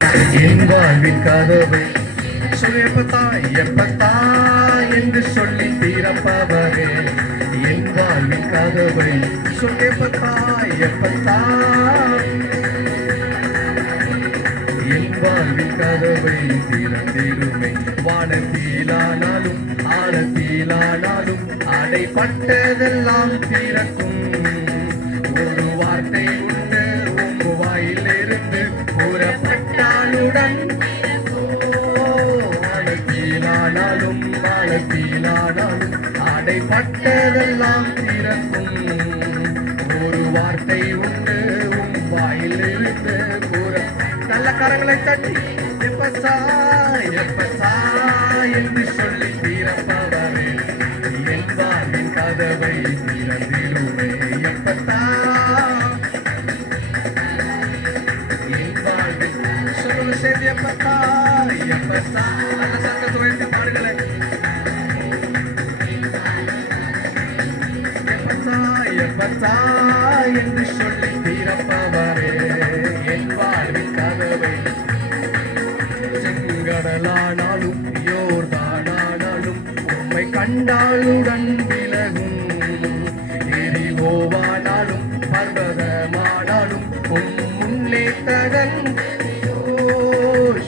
என் வாழ்வின் கதவை எப்பத்தா எப்பத்தா என்று சொல்லி தீரப்பவரே என் வாழ்வின் கதவை எப்பத்தா எப்பத்தா என் வாழ்வின் கதவை திறந்திடுமே. வானத்தீலானாலும் ஆழத்தீலானாலும் அடைப்பட்டதெல்லாம் திறக்கும். ஒரு வார்த்தை உண்டு உங்க வாயிலிருந்து கூறப்பட்டாலுடன் ஆழத்தீலானாலும் ஆழத்தீலானாலும் அடைப்பட்டதெல்லாம் திறக்கும். ஒரு வார்த்தை உண்டு உன் வாயிலிருந்து கூற நல்ல கரங்களை தட்டி எப்பசா எப்பசா என்று சொல்லி தீரப்பவரே என் வாழ்வின் கதவை திறந்திடுமே. எப்பத்தா என் வாழ்வின் சொல்லு சேர்ந்து எப்பத்தா எப்பத்தா நல்ல சங்கத்தை வைத்து பாடுகளேன். எப்பத்தா எப்பத்தா என்று சொல்லி தீரப்பவரே என் வாழ்வின் கதவை செங்கடலானாலும் யோர்தானானாலும் உம்மை கண்டாலுடன் விலகும். எரிகோவானாலும் பர்வதமானாலும் உம் முன்னே தகன்.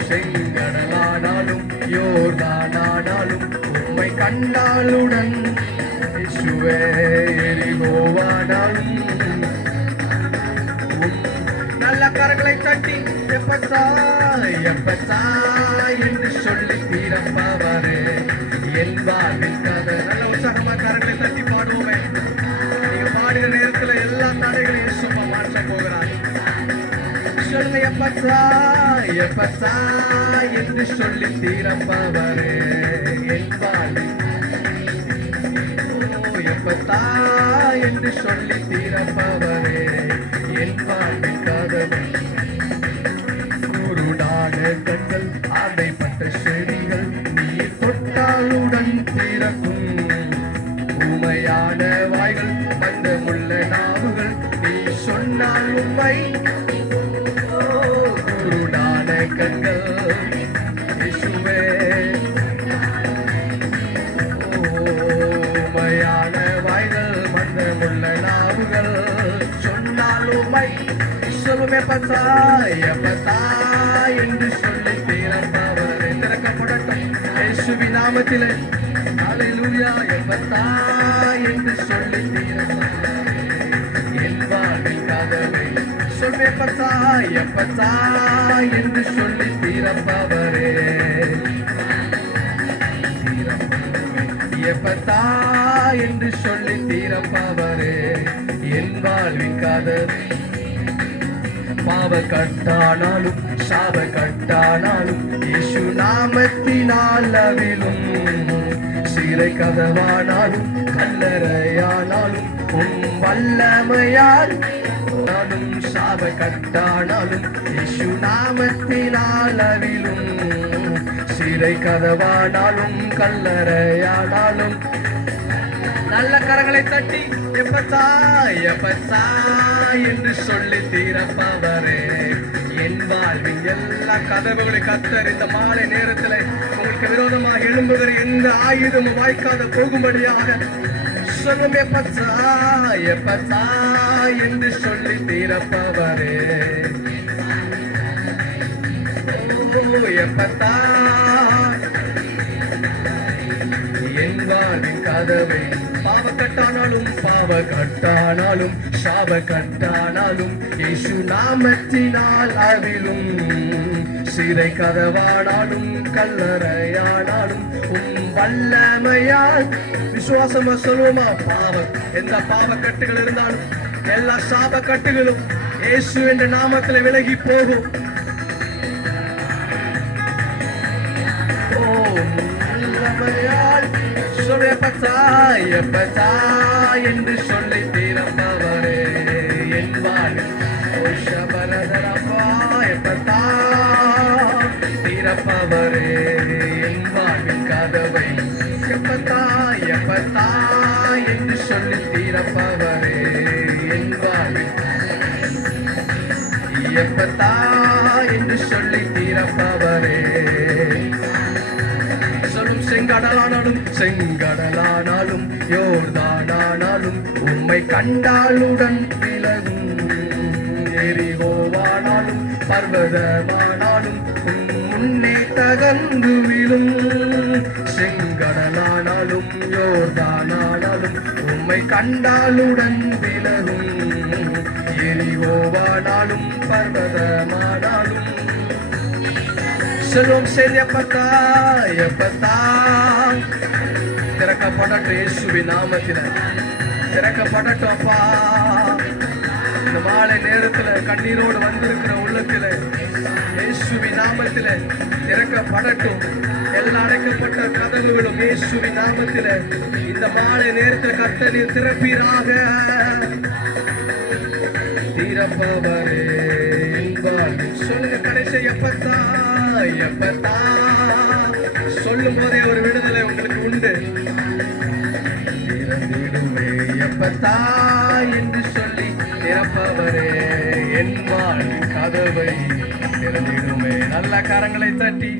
செங்கடலானாலும் யோர்தானானாலும் உம்மை கண்டாலுடன் இயேசுவே எரிகோவானாலும் நல்ல கரங்களை தட்டி எப்பத்தா எப்பத்தா என்று சொல்லி தீரப்பவரே என் வாழ்வின் கதை. நல்ல உற்சாகமா கரங்களை தட்டி பாடுவோமே. நீங்க பாடுகிற நேரத்துல எல்லா தடைகளையும் சும்மா மாற்ற போகிறார். சொல்லுங்க எப்பத்தா எப்பத்தா என்று சொல்லி தீரப்பவரே என் வாழ்வின் எப்பத்தா என்று சொல்லி தீரப்பவரே என் வாழ்வின் கதவை. குருடான கண்கள் அடைப்பட்ட செடிகள் நீர் தொட்டாலுடன் திறக்கும். ஊமையான வாய்கள் மந்தமுள்ள நாவுகள் நீ சொன்னால் உண்மை. குருடான கண்கள் இயேசுவே ஊமையான வாய்கள் மந்தமுள்ள நாவுகள் சொன்னால் உண்மை. சொல்லுமே பத்தா எப்பத்தா என்று சொல்லி தீரப்பவரே திறக்கப்படட்டும் இயேசுவின் நாமத்திலே. ஹல்லேலூயா எப்பத்தா என்று சொல்லி தீரப்பவரே என் வாழ்வின் கதவை சொல்லுமே பத்தா எப்பத்தா என்று சொல்லி தீரப்பவரே எப்பத்தா என்று சொல்லி தீரப்பவரே என் வாழ்வின் கதவை. பாவ கட்டானாலும் சாப கட்டானாலும் இயேசு நாமத்தினால் அவிழும். சிறை கதவானாலும் கல்லறையானாலும் உம் வல்லமையால் நானும் சாப கட்டானாலும் இயேசு நாமத்தினால் அவிழும். சிறை கதவானாலும் கல்லறையானாலும் நல்ல கரங்களை தட்டி எப்பத்தா எப்பத்தா என்று சொல்லி தீரப்பவரே என் வாழ்வின் எல்லா கதவுகளை கத்தர் இந்த மாலை நேரத்தில் உங்களுக்கு விரோதமாக எழும்புகிற எந்த ஆயுதமும் வாய்க்காத போகும்படியாக சொல்லும். எப்பத்தா எப்பத்தா என்று சொல்லி தீரப்பவரே எப்பத்தா என் வாழ்வின் கதவை. பாவ கட்டானாலும் பாவ கட்டானாலும் சாப கட்டானாலும் இயேசு நாமத்தினால் அவிழும். சிறை கதவானாலும் கல்லறையானாலும் உம் வல்லமையால் விசுவாசமா சொல்லுவோமா. பாவம் எந்த பாவ கட்டுகள் இருந்தாலும் எல்லா சாப கட்டுகளும் இயேசு என்ற நாமத்தில் விலகி போகும். எப்பத்தா எப்பத்தா என்று சொல்லி தீரப்பவரே என் வாழ்வின் எப்பத்தா தீரப்பவரே என் வாழ்வின் கதவை. எப்பத்தா எப்பத்தா என்று சொல்லி தீரப்பவரே என் வாழ்வின் எப்பத்தா என்று சொல்லி கடலானாலும் செங்கடலானாலும் யோர்தானானாலும் உம்மை கண்டாலுடன் விலகும். எரிகோவானாலும் பர்வதமானாலும் முன்னே தகர்ந்து விழும். செங்கடலானாலும் யோர்தானானாலும் உம்மை கண்டாலுடன் விலகும். எரிகோவானாலும் பர்வதமானாலும். சொல்லும் சரி எப்பத்தா எப்பத்தா திறக்கப்படட்டும் இயேசுவின் நாமத்தில திறக்கப்படட்டும் அப்பா. இந்த மாலை நேரத்துல கண்ணீரோடு வந்திருக்கிற உள்ளத்துல இயேசுவின் நாமத்தில திறக்கப்படட்டும். எல்லா அடைக்கப்பட்ட கதவுகளும் இயேசுவின் நாமத்தில இந்த மாலை நேரத்துல கர்த்தர் நீர் திறப்பீராக. திறப்பவரே சொல்லுங்க கடைசி எப்பத்தா எப்பத்தா சொல்லும் போதே ஒரு விடுதலை உங்களுக்கு உண்டு. திறந்திடுமே எப்பத்தா என்று சொல்லி திறப்பவரே என் வாழ்வின் கதவை திறந்திடுமே. நல்ல கரங்களை தட்டி